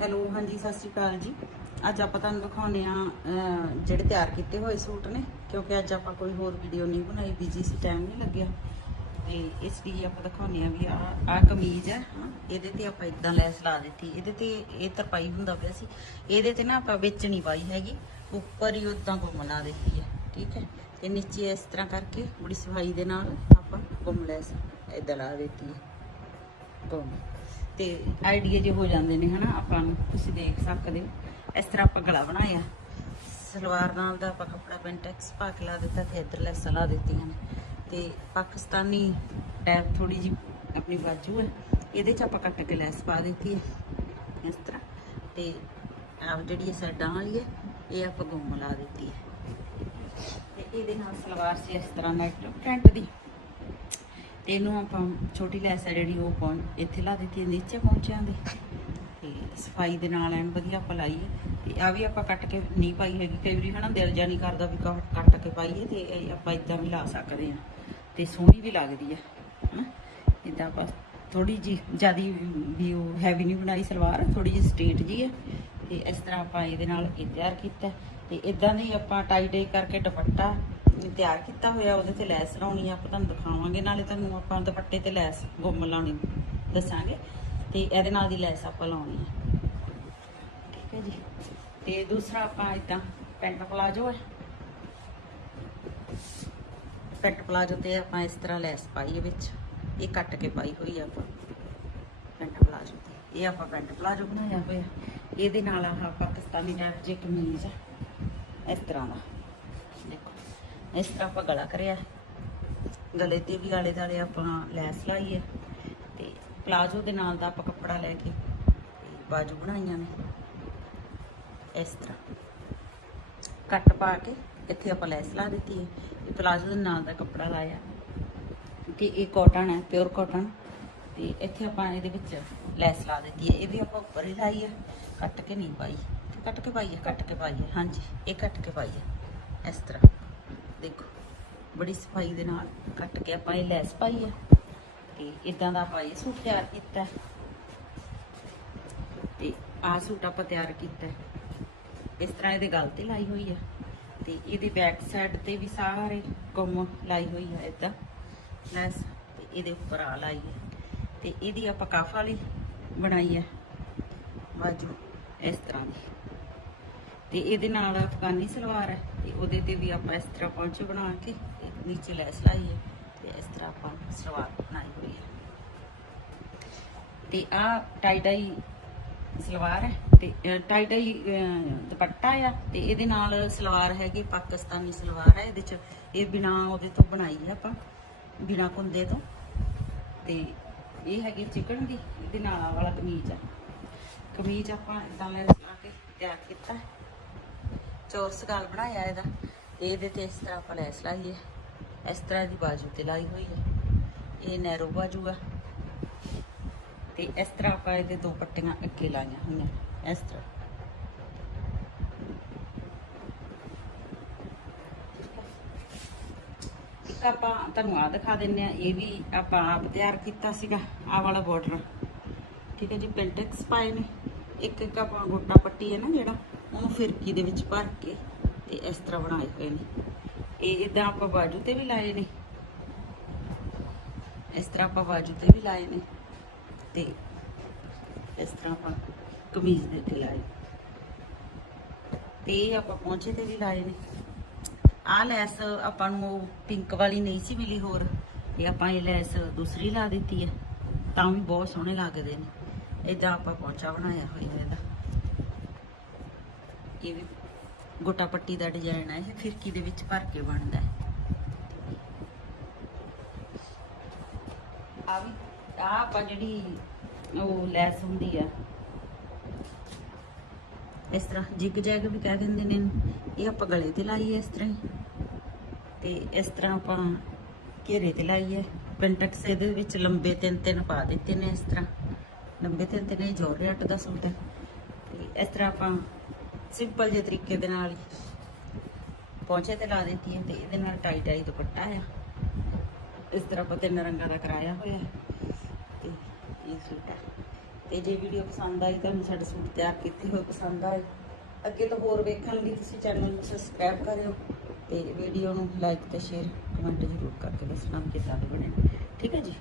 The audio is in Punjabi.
ਹੈਲੋ ਹਾਂਜੀ, ਸਤਿ ਸ਼੍ਰੀ ਅਕਾਲ ਜੀ। ਅੱਜ ਆਪਾਂ ਤੁਹਾਨੂੰ ਦਿਖਾਉਂਦੇ ਆ ਜਿਹੜੇ ਤਿਆਰ ਕੀਤੇ ਹੋਏ ਸੂਟ ਨੇ, ਕਿਉਂਕਿ ਅੱਜ ਆਪਾਂ ਕੋਈ ਹੋਰ ਵੀਡੀਓ ਨਹੀਂ ਬਣਾਈ ਬਿਜ਼ੀ ਸੀ ਟਾਈਮ ਨਹੀਂ ਲੱਗਿਆ। ਤੇ ਇਸ ਲਈ ਆਪਾਂ ਦਿਖਾਉਂਦੇ ਆ ਵੀ ਆ ਆ ਕਮੀਜ਼ ਹੈ ਇਹਦੇ ਤੇ ਆਪਾਂ ਇਦਾਂ ਲੈਸ ਲਾ ਦਿੱਤੀ। ਇਹਦੇ ਤੇ ਇਹ ਤਰਪਾਈ ਹੁੰਦਾ ਪਿਆ ਸੀ। ਇਹਦੇ ਤੇ ਨਾ ਆਪਾਂ ਵਿੱਚ ਨਹੀਂ ਪਾਈ ਹੈਗੀ, ਉੱਪਰ ਹੀ ਉਦਾਂ ਗੁੰਮ ਲਾ ਦਿੱਤੀ ਹੈ, ਠੀਕ ਹੈ? ਤੇ ਨੀਚੇ ਇਸ ਤਰ੍ਹਾਂ ਕਰਕੇ ਬੜੀ ਸਫ਼ਾਈ ਦੇ ਨਾਲ ਆਪਾਂ ਗੁੰਮ ਲੈਸ ਇਦਾਂ ਲਾ ਦਿੱਤੀ ਹੈ। ਗੁੰਮ। ਤੇ ਆਈਡੀਆ ਜੇ ਹੋ ਜਾਂਦੇ ਨੇ, ਹਨਾ? ਆਪਾਂ ਨੂੰ ਤੁਸੀਂ ਦੇਖ ਸਕਦੇ ਹੋ। ਇਸ ਤਰ੍ਹਾਂ ਆਪਾਂ ਗਲਾ ਬਣਾਇਆ। ਸਲਵਾਰ ਨਾਲ ਦਾ ਆਪਾਂ ਕੱਪੜਾ ਪੈਂਟੈਕਸ ਪਾ ਕੇ ਲਾ ਦਿੱਤਾ ਤੇ ਇੱਧਰ ਲੈਸਾਂ ਲਾ ਦਿੱਤੀਆਂ ਨੇ। ਤੇ ਪਾਕਿਸਤਾਨੀ ਟੈਪ ਥੋੜੀ ਜੀ ਆਪਣੀ ਬਾਜੂ ਹੈ। ਇਹਦੇ ਚ ਆਪਾਂ ਕੱਟ ਕੇ ਲੈਸ ਪਾ ਦਿੱਤੀ ਹੈ। ਇਸ ਤਰ੍ਹਾਂ। ਤੇ ਆਹ ਜਿਹੜੀ ਇਹ ਸਾਈਡਾਂ ਵਾਲੀ ਹੈ, ਇਹ ਆਪਾਂ ਗੁੰਮ ਲਾ ਦਿੱਤੀ ਹੈ। ਤੇ ਇਹਦੇ ਨਾਲ ਸਲਵਾਰ ਸੀ ਇਸ ਤਰ੍ਹਾਂ ਨੈਟ ਪ੍ਰਿੰਟ ਦੀ। ਇਹਨੂੰ ਆਪਾਂ ਛੋਟੀ ਲੈਸ ਹੈ ਜਿਹੜੀ ਉਹ ਪਹੁੰਚ ਇੱਥੇ ਲਾ ਦਿੱਤੀ ਹੈ, ਨੀਚੇ ਪਹੁੰਚਿਆਂ ਦੇ। ਤੇ ਸਫ਼ਾਈ ਦੇ ਨਾਲ ਐਨ ਵਧੀਆ ਆਪਾਂ ਲਾਈ ਹੈ। ਤੇ ਆ ਵੀ ਆਪਾਂ ਕੱਟ ਕੇ ਨਹੀਂ ਪਾਈ ਹੈਗੀ, ਕਈ ਵਾਰੀ ਹਨਾ ਦਿਲ ਜਾਂ ਨਹੀਂ ਕਰਦਾ ਵੀ ਕ- ਕੱਟ ਕੇ ਪਾਈਏ ਤੇ ਇਹ ਆਪਾਂ ਇਦਾਂ ਵੀ ਲਾ ਸਕਦੇ ਹਾਂ। ਤੇ ਸੋਹਣੀ ਵੀ ਲੱਗਦੀ ਹੈ, ਹਨਾ। ਇਦਾਂ ਆਪਾਂ ਥੋੜੀ ਜੀ ਜਿਆਦੀ ਵੀ ਉਹ ਹੈਵੀ ਨਹੀਂ ਬਣਾਈ ਸਲਵਾਰ ਥੋੜੀ ਜਿਹੀ ਸਟ੍ਰੇਟ ਜੀ ਹੈ। ਤੇ ਇਸ ਤਰ੍ਹਾਂ ਆਪਾਂ ਇਹਦੇ ਨਾਲ ਇਹ ਤਿਆਰ ਕੀਤਾ ਹੈ। ਤੇ ਇਦਾਂ ਦੀ ਆਪਾਂ ਟਾਈ ਡਾਈ ਕਰਕੇ ਦੁਪੱਟਾ ਤਿਆਰ ਕੀਤਾ ਹੋਇਆ, ਉਹਦੇ ਤੇ ਲੈਸ ਲਾਉਣੀ ਆ, ਆਪਾਂ ਤੁਹਾਨੂੰ ਦਿਖਾਵਾਂਗੇ। ਨਾਲੇ ਤੁਹਾਨੂੰ ਆਪਾਂ ਦੁਪੱਟੇ ਤੇ ਲੈਸ ਗੁੰਮ ਲਾਉਣੀ, ਦੱਸਾਂਗੇ। ਤੇ ਇਹਦੇ ਨਾਲ ਦੀ ਲੈਸ ਆਪਾਂ ਲਾਉਣੀ ਹੈ ਠੀਕ ਹੈ ਜੀ। ਤੇ ਦੂਸਰਾ ਆਪਾਂ ਇਦਾਂ ਪੈਂਟ ਪਲਾਜੋ ਹੈ ਪੈਂਟ ਪਲਾਜੋ ਤੇ ਆਪਾਂ ਇਸ ਤਰ੍ਹਾਂ ਲੈਸ ਪਾਈ ਹੈ ਵਿੱਚ। ਇਹ ਕੱਟ ਕੇ ਪਾਈ ਹੋਈ ਆ ਆਪਾਂ, ਪੈਂਟ ਪਲਾਜੋ ਤੇ। ਇਹ ਆਪਾਂ ਪੈਂਟ ਪਲਾਜੋ ਬਣਾਇਆ ਹੋਇਆ। ਇਹਦੇ ਨਾਲ ਆਹ ਪਾਕਿਸਤਾਨੀ ਟਾਈਪ ਜੇ ਕਮੀਜ਼ ਹੈ ਇਸ ਤਰ੍ਹਾਂ ਦਾ। ਇਸ ਤਰ੍ਹਾਂ ਆਪਾਂ ਗਲਾ ਕਰਿਆ। ਗਲੇ ਤੇ ਵੀ ਆਲੇ ਦਾਲੇ ਆਪਾਂ ਲੈਸ ਲਾਈ ਹੈ ਤੇ ਪਲਾਜੋ ਦੇ ਨਾਲ ਦਾ ਆਪਾਂ ਕੱਪੜਾ ਲੈ ਕੇ ਬਾਜੂ ਬਣਾਈਆਂ ਨੇ। ਇਸ ਤਰ੍ਹਾਂ। ਕੱਟ ਪਾ ਕੇ ਇੱਥੇ ਆਪਾਂ ਲੈਸ ਲਾ ਦਿੱਤੀ ਹੈ। ਇਹ ਪਲਾਜੋ ਦੇ ਨਾਲ ਦਾ ਕੱਪੜਾ ਲਾਇਆ। ਤੇ ਇਹ ਕਾਟਨ ਹੈ ਪਿਓਰ ਕਾਟਨ ਤੇ ਇੱਥੇ ਆਪਾਂ ਇਹਦੇ ਵਿੱਚ ਲੈਸ ਲਾ ਦਿੱਤੀ ਹੈ। ਇਹ ਵੀ ਆਪਾਂ ਉੱਪਰ ਹੀ ਲਾਈ ਹੈ। ਕੱਟ ਕੇ ਨਹੀਂ ਪਾਈ। ਤੇ ਕੱਟ ਕੇ ਪਾਈ ਹੈ, ਕੱਟ ਕੇ ਪਾਈ ਹੈ। ਹਾਂਜੀ, ਇਹ ਕੱਟ ਕੇ ਪਾਈ ਹੈ। ਇਸ ਤਰ੍ਹਾਂ। ਦੇਖੋ, ਬੜੀ ਸਫ਼ਾਈ ਦੇ ਨਾਲ ਕੱਟ ਕੇ ਆਪਾਂ ਇਹ ਲੈਸ ਪਾਈ ਹੈ ਤੇ ਇਦਾਂ ਦਾ ਆਪਾਂ ਇਹ ਸੂਟ ਤਿਆਰ ਕੀਤਾ। ਤੇ ਆਹ ਸੂਟ ਆਪਾਂ ਤਿਆਰ ਕੀਤਾ। ਇਸ ਤਰ੍ਹਾਂ ਇਹਦੇ ਗਲ ਤੇ ਲਾਈ ਹੋਈ ਹੈ ਤੇ ਇਹਦੇ ਬੈਕ ਸਾਈਡ ਤੇ ਵੀ ਸਾਰੇ ਗੁੰਮ ਲਾਈ ਹੋਈ ਹੈ ਇਦਾਂ ਲੈਸ ਤੇ ਇਹਦੇ ਉੱਪਰ ਆ ਲਾਈ ਹੈ ਤੇ ਇਹਦੀ ਆਪਾਂ ਕਾਫ ਵਾਲੀ ਬਣਾਈ ਹੈ ਬਾਜੂ ਇਸ ਤਰ੍ਹਾਂ ਦੀ। ਤੇ ਇਹਦੇ ਨਾਲ ਅਫਗਾਨੀ ਸਲਵਾਰ ਹੈ ਤੇ ਉਹਦੇ ਤੇ ਵੀ ਆਪਾਂ ਇਸ ਤਰ੍ਹਾਂ ਪੌਂਚੇ ਬਣਾ ਕੇ ਨੀਚੇ ਲੈਸ ਲਾਈ ਹੈ ਤੇ ਇਸ ਤਰ੍ਹਾਂ ਆਪਾਂ ਸਲਵਾਰ ਬਣਾਈ ਹੋਈ ਹੈ। ਤੇ ਆ ਟਾਈ ਡਾਈ ਸਲਵਾਰ ਹੈ ਤੇ ਅ, ਟਾਈ ਡਾਈ ਦੁਪੱਟਾ ਆ ਤੇ ਇਹਦੇ ਨਾਲ ਸਲਵਾਰ ਹੈਗੀ ਪਾਕਿਸਤਾਨੀ ਸਲਵਾਰ ਹੈ ਇਹਦੇ ਚ। ਇਹ ਬਿਨਾ ਉਹਦੇ ਤੋਂ ਬਣਾਈ ਹੈ ਆਪਾਂ ਬਿਨਾ ਕੁੰਦੇ ਤੋਂ। ਤੇ ਇਹ ਹੈਗੀ ਚਿਕਨ ਦੀ ਇਹਦੇ ਨਾਲ ਵਾਲਾ ਕਮੀਜ਼ ਆ। ਕਮੀਜ਼ ਆਪਾਂ ਇਦਾਂ ਲੈ ਕੇ ਤਿਆਰ ਕੀਤਾ ਚੌਰਸ ਗਾਲ ਬਣਾਇਆ ਇਹਦਾ। ਤੇ ਇਹਦੇ ਤੇ ਇਸ ਤਰ੍ਹਾਂ ਆਪਾਂ ਲੈਸ ਲਾਈ ਇਸ ਤਰ੍ਹਾਂ ਦੀ ਬਾਜੂ ਤੇ ਲਾਈ ਹੋਈ ਹੈ। ਇਹ ਨੈਰੋ ਬਾਜੂ ਆ। ਤੇ ਇਸ ਤਰ੍ਹਾਂ ਆਪਾਂ ਇਹਦੇ ਦੋ ਪੱਟੀਆਂ ਅੱਗੇ ਲਾਈਆਂ ਹੋਈਆਂ। ਇਸ ਤਰ੍ਹਾਂ। ਆਪਾਂ ਤੁਹਾਨੂੰ ਆ ਦਿਖਾ ਦਿੰਨੇ ਆ ਇਹ ਵੀ ਆਪਾਂ ਆਪ ਤਿਆਰ ਕੀਤਾ ਸੀਗਾ, ਆਹ ਵਾਲਾ ਬਾਰਡਰ ਠੀਕ ਹੈ ਜੀ ਪੈਂਟੈਕਸ ਪਾਏ ਨੇ। ਇੱਕ ਇੱਕ ਆਪਾਂ ਗੋਟਾ ਪੱਟੀ ਹੈ ਨਾ ਜਿਹੜਾ। ਉਹਨੂੰ ਫਿਰਕੀ ਦੇ ਵਿੱਚ ਭਰ ਕੇ ਤੇ ਇਸ ਤਰ੍ਹਾਂ ਬਣਾਏ ਹੋਏ ਨੇ। ਇਹ ਇਦਾਂ ਆਪਾਂ ਬਾਜੂ ਤੇ ਵੀ ਲਾਏ ਨੇ। ਇਸ ਤਰ੍ਹਾਂ ਆਪਾਂ ਬਾਜੂ ਤੇ ਵੀ ਲਾਏ ਨੇ ਤੇ ਇਸ ਤਰ੍ਹਾਂ ਆਪਾਂ ਕਮੀਜ਼ ਦੇ ਉੱਤੇ ਲਾਏ। ਤੇ ਇਹ ਆਪਾਂ ਪਹੁੰਚੇ ਤੇ ਵੀ ਲਾਏ ਨੇ। ਆਹ ਲੈਸ ਆਪਾਂ ਨੂੰ ਉਹ ਪਿੰਕ ਵਾਲੀ ਨਹੀਂ ਸੀ ਮਿਲੀ ਹੋਰ। ਇਹ ਆਪਾਂ ਇਹ ਲੈਸ ਦੂਸਰੀ ਲਾ ਦਿੱਤੀ ਹੈ। ਤਾਂ ਵੀ ਬਹੁਤ ਸੋਹਣੇ ਲੱਗਦੇ ਨੇ। ਇਦਾਂ ਆਪਾਂ ਪਹੁੰਚਾ ਬਣਾਇਆ ਹੋਇਆ ਇਹਦਾ। ਇਹ ਵੀ ਗੋਟਾ ਪੱਟੀ ਦਾ ਡਿਜ਼ਾਈਨ ਹੈ ਇਹ ਫਿਰਕੀ ਦੇ ਵਿੱਚ ਭਰ ਕੇ ਬਣਦਾ ਹੈ। ਆ ਵੀ ਆ ਆਪਾਂ ਜਿਹੜੀ ਉਹ ਲੈਸ ਹੁੰਦੀ ਆ, ਇਸ ਤਰ੍ਹਾਂ ਜਿਗ ਜੈਗ ਵੀ ਕਹਿ ਦਿੰਦੇ ਨੇ ਇਹ ਆਪਾਂ ਗਲੇ ਤੇ ਲਾਈਏ ਇਸ ਤਰ੍ਹਾਂ ਹੀ। ਤੇ ਇਸ ਤਰ੍ਹਾਂ ਆਪਾਂ ਘੇਰੇ ਤੇ ਲਾਈਏ ਹੈ ਪੈਂਟੈਕਸ ਇਹਦੇ ਵਿੱਚ ਲੰਬੇ ਤਿੰਨ ਤਿੰਨ ਪਾ ਦਿੱਤੇ ਨੇ ਇਸ ਤਰ੍ਹਾਂ। ਲੰਬੇ ਤਿੰਨ ਤਿੰਨ ਇਹ ਜੋਰ ਜੋਰਜੱਟ ਦਾ ਸੂਟ ਹੈ ਤੇ ਇਸ ਤਰ੍ਹਾਂ ਆਪਾਂ ਸਿੰਪਲ ਜਿਹੇ ਤਰੀਕੇ ਦੇ ਨਾਲ ਪਹੁੰਚੇ ਪੌਂਚੇ ਤੇ ਲਾ ਦਿੱਤੀ ਹੈ ਤੇ ਇਹਦੇ ਨਾਲ ਟਾਈ ਟਾਈ ਦੁਪੱਟਾ ਆ। ਇਸ ਤਰ੍ਹਾਂ ਆਪਾਂ ਤਿੰਨ ਰੰਗਾਂ ਦਾ ਕਰਾਇਆ ਹੋਇਆ ਹੈ। ਤੇ ਇਹ ਸੂਟ ਹੈ ਤੇ ਜੇ ਵੀਡੀਓ ਪਸੰਦ ਆਈ ਤੁਹਾਨੂੰ ਸਾਡੇ ਸੂਟ ਤਿਆਰ ਕੀਤੇ ਹੋਏ ਪਸੰਦ ਆਏ। ਅੱਗੇ ਤੋਂ ਹੋਰ ਵੇਖਣ ਲਈ ਤੁਸੀਂ ਚੈਨਲ ਨੂੰ ਸਬਸਕ੍ਰਾਈਬ ਕਰਿਓ ਤੇ ਵੀਡੀਓ ਨੂੰ ਲਾਈਕ ਤੇ ਸ਼ੇਅਰ ਕਮੈਂਟ ਜ਼ਰੂਰ ਕਰਕੇ ਦੱਸਣਾ ਕਿ ਕਿੱਦਾਂ ਬਣੇ। ਠੀਕ ਹੈ ਜੀ?